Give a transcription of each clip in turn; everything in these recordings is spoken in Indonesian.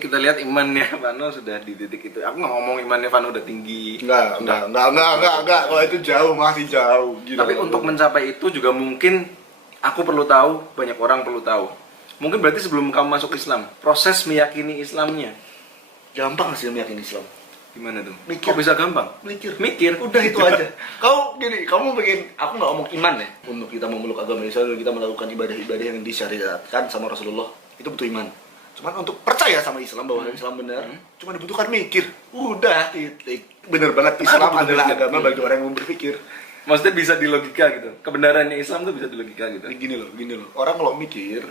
kita lihat imannya Vano sudah di titik itu. Aku nggak ngomong imannya Vano udah tinggi. Enggak. Kalau itu jauh, masih jauh. Gila, tapi untuk mencapai itu juga mungkin aku perlu tahu, banyak orang perlu tahu. Mungkin berarti sebelum kamu masuk Islam, proses meyakini Islamnya gampang sih meyakini Islam. gimana tuh? Mikir. Kok bisa gampang? Mikir. Udah itu aja. Kamu pengen, aku nggak ngomong iman ya. Untuk kita memeluk agama Islam, kita melakukan ibadah-ibadah yang disyariatkan sama Rasulullah, itu butuh iman. Cuman untuk percaya sama Islam bahwa Islam benar, cuma dibutuhkan mikir. Udah, titik. Bener banget, Islam adalah agama bagi orang yang berpikir. Maksudnya bisa di logika gitu. Kebenarannya Islam tuh bisa di logika gitu. Gini loh. Orang kalau mikir,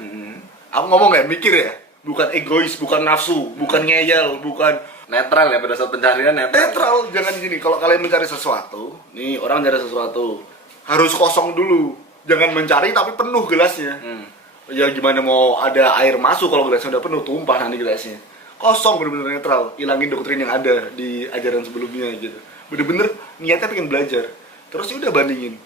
aku ngomong ya, mikir ya. Bukan egois, bukan nafsu, bukan ngeyel, bukan Netral ya, pada saat pencarian netral. Jangan gini, kalau kalian mencari sesuatu, nih orang mencari sesuatu, harus kosong dulu. Jangan mencari tapi penuh gelasnya. Ya gimana mau ada air masuk kalau gelasnya udah penuh, tumpah nanti gelasnya. Kosong, bener-bener netral. Hilangin doktrin yang ada di ajaran sebelumnya gitu. Bener-bener niatnya pengen belajar. Terus ya udah bandingin.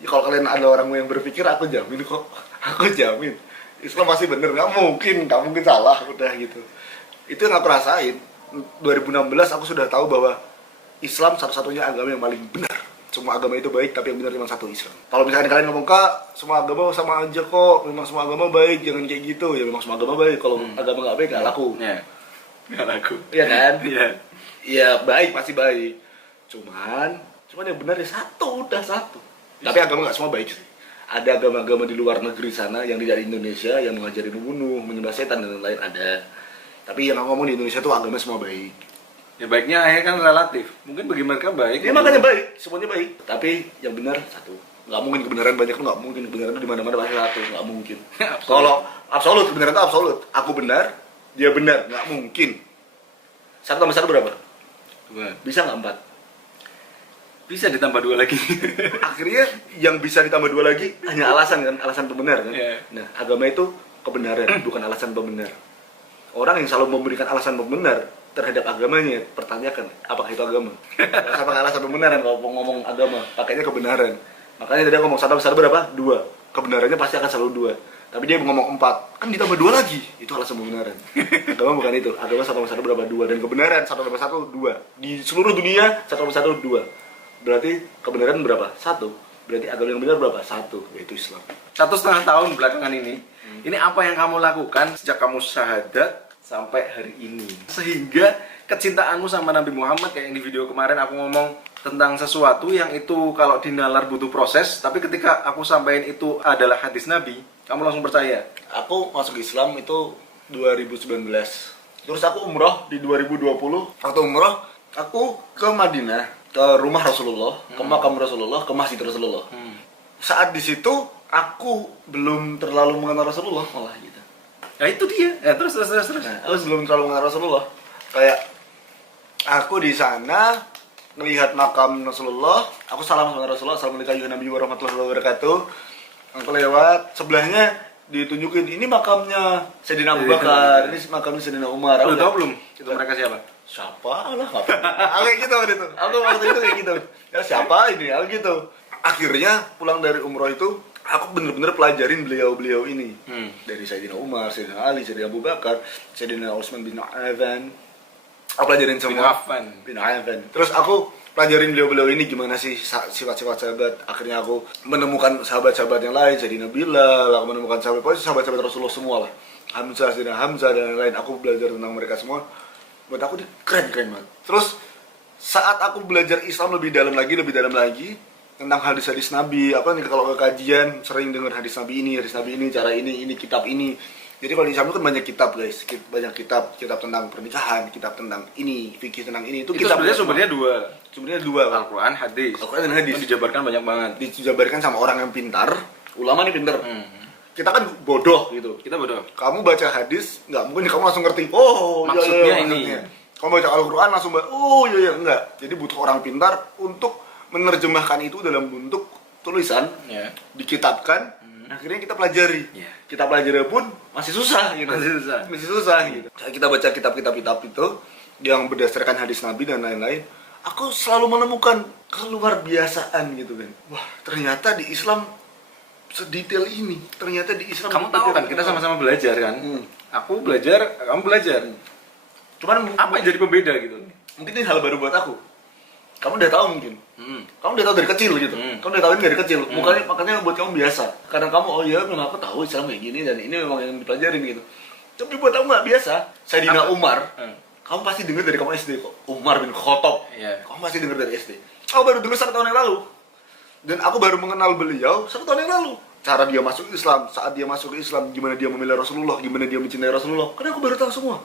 Ya, kalau kalian ada orang yang berpikir, aku jamin kok. Aku jamin. Islam pasti bener, nggak mungkin salah, udah gitu. Itu yang aku rasain. 2016 aku sudah tahu bahwa Islam satu-satunya agama yang paling benar. Semua agama itu baik, tapi yang benar cuma satu, Islam. Kalau misalnya kalian ngomong, Kak, semua agama sama aja kok, memang semua agama baik, jangan kayak gitu. Ya memang semua agama baik, kalau agama nggak baik, nggak laku. Nggak laku. Iya kan? Iya. Iya, baik, pasti baik. Cuman yang benar ya satu, udah satu. Tapi agama nggak semua baik sih. Ada agama-agama di luar negeri sana yang tidak di Indonesia, yang mengajari membunuh, menyembah setan, dan lain-lain ada. Tapi yang aku ngomong di Indonesia tuh agama semua baik. Ya baiknya akhirnya kan relatif. Mungkin bagi mereka baik. Ya makanya baik, semuanya baik. Tapi yang benar satu. Nggak mungkin kebenaran banyak, nggak mungkin kebenaran itu di mana-mana pasti satu, nggak mungkin. Kalau absolut, kebenaran itu absolut. Aku benar, dia benar, nggak mungkin. 1 tambah 1 berapa? 2. Bisa nggak 4? Bisa ditambah 2 lagi. Akhirnya yang bisa ditambah 2 lagi hanya alasan kan, alasan pembenar kan. Yeah. Nah, agama itu kebenaran, bukan alasan pembenar. Orang yang selalu memberikan alasan pembenar terhadap agamanya, pertanyakan apakah itu agama. Apakah alasan pembenaran kalau ngomong agama, pakainya kebenaran. Makanya tadi aku ngomong 1 tambah 1 berapa? 2. Kebenarannya pasti akan selalu 2. Tapi dia ngomong 4, kan ditambah 2 lagi. Itu alasan pembenaran. Agama bukan itu. Agama 1 tambah 1 berapa? 2. Dan kebenaran 1 tambah 1 2. Di seluruh dunia 1 tambah 1 2. Berarti kebenaran berapa? 1. Berarti agama yang benar berapa? 1, yaitu Islam. 1,5 tahun belakangan ini apa yang kamu lakukan sejak kamu syahadat sampai hari ini? Sehingga kecintaanmu sama Nabi Muhammad, kayak yang di video kemarin aku ngomong tentang sesuatu yang itu kalau dinalar butuh proses, tapi ketika aku sampaikan itu adalah hadis Nabi, kamu langsung percaya. Aku masuk Islam itu 2019. Terus aku umroh di 2020. Waktu umroh, aku ke Madinah, ke rumah Rasulullah, ke makam Rasulullah, ke masjid Rasulullah. Saat di situ aku belum terlalu mengenal Rasulullah malah gitu. Nah itu dia. Terus. Nah, aku belum terlalu mengenal Rasulullah. Kayak aku di sana melihat makam Rasulullah, aku salam sama Rasulullah, assalamualaikum Nabi warahmatullahi wabarakatuh. Aku lewat, sebelahnya ditunjukin ini makamnya Sayyidina Abu Bakar, ini makamnya Sayyidina Umar. Aku tahu belum itu mereka siapa? Siapa lah, kayak gitu waktu itu. Aku waktu itu kayak gitu. Ya siapa ini? Aku gitu. Akhirnya pulang dari umroh itu, aku bener-bener pelajarin beliau-beliau ini. Dari Sayyidina Umar, Sayyidina Ali, Sayyidina Abu Bakar, Sayyidina Utsman bin Affan. Aku pelajarin semua. Bin Affan. Terus aku pelajarin beliau-beliau ini gimana sih sifat-sifat sahabat. Akhirnya aku menemukan sahabat-sahabat yang lain, Sayyidina Bilal, aku menemukan sahabat-sahabat Rasulullah semua lah. Sayyidina Hamzah dan lain-lain. Aku belajar tentang mereka semua. Buat aku keren banget. Terus saat aku belajar Islam lebih dalam lagi tentang hadis-hadis Nabi, apa nih kalau ke kajian sering dengar hadis Nabi ini, cara ini kitab ini. Jadi kalau di Islam itu kan banyak kitab guys, banyak kitab tentang pernikahan, kitab tentang ini, fikih tentang ini. Itu kitab sumbernya 2. Sumbernya 2, Al-Quran, hadis. Al-Quran dan hadis. Itu dijabarkan banyak banget. Dijabarkan sama orang yang pintar, ulama nih pintar. Kita kan bodoh gitu. Kita bodoh. Kamu baca hadis, nggak mungkin kamu langsung ngerti. Oh, maksudnya ini. Kamu baca Al-Quran langsung oh iya enggak. Jadi butuh orang pintar untuk menerjemahkan itu dalam bentuk tulisan, dikitabkan. Akhirnya kita pelajari. Kita pelajari pun masih susah gitu. Masih susah gitu. Kita baca kitab-kitab itu yang berdasarkan hadis Nabi dan lain-lain. Aku selalu menemukan keluar biasaan gitu kan. Wah, ternyata di Islam sedetail ini. Ternyata di Islam kamu tahu kan kita sama-sama belajar kan. Aku belajar, kamu belajar. Cuman Apa yang jadi pembeda gitu? mungkin ini hal baru buat aku. Kamu udah tahu mungkin. Kamu udah tahu dari kecil gitu. Kamu udah tahu ini dari kecil. Makanya buat kamu biasa. Karena kamu oh iya memang aku tahu Islam kayak gini dan ini memang yang dipelajarin gitu. Tapi buat kamu nggak biasa. Sayyidina Umar, kamu pasti dengar dari kamu SD kok. Umar bin Khattab. Iya. Kamu pasti dengar dari SD. Aku baru dengar 1 tahun yang lalu. Dan aku baru mengenal beliau 1 tahun yang lalu. Cara dia masuk Islam, saat dia masuk ke Islam, gimana dia memilih Rasulullah, gimana dia mencintai Rasulullah. Karena aku baru tahu semua.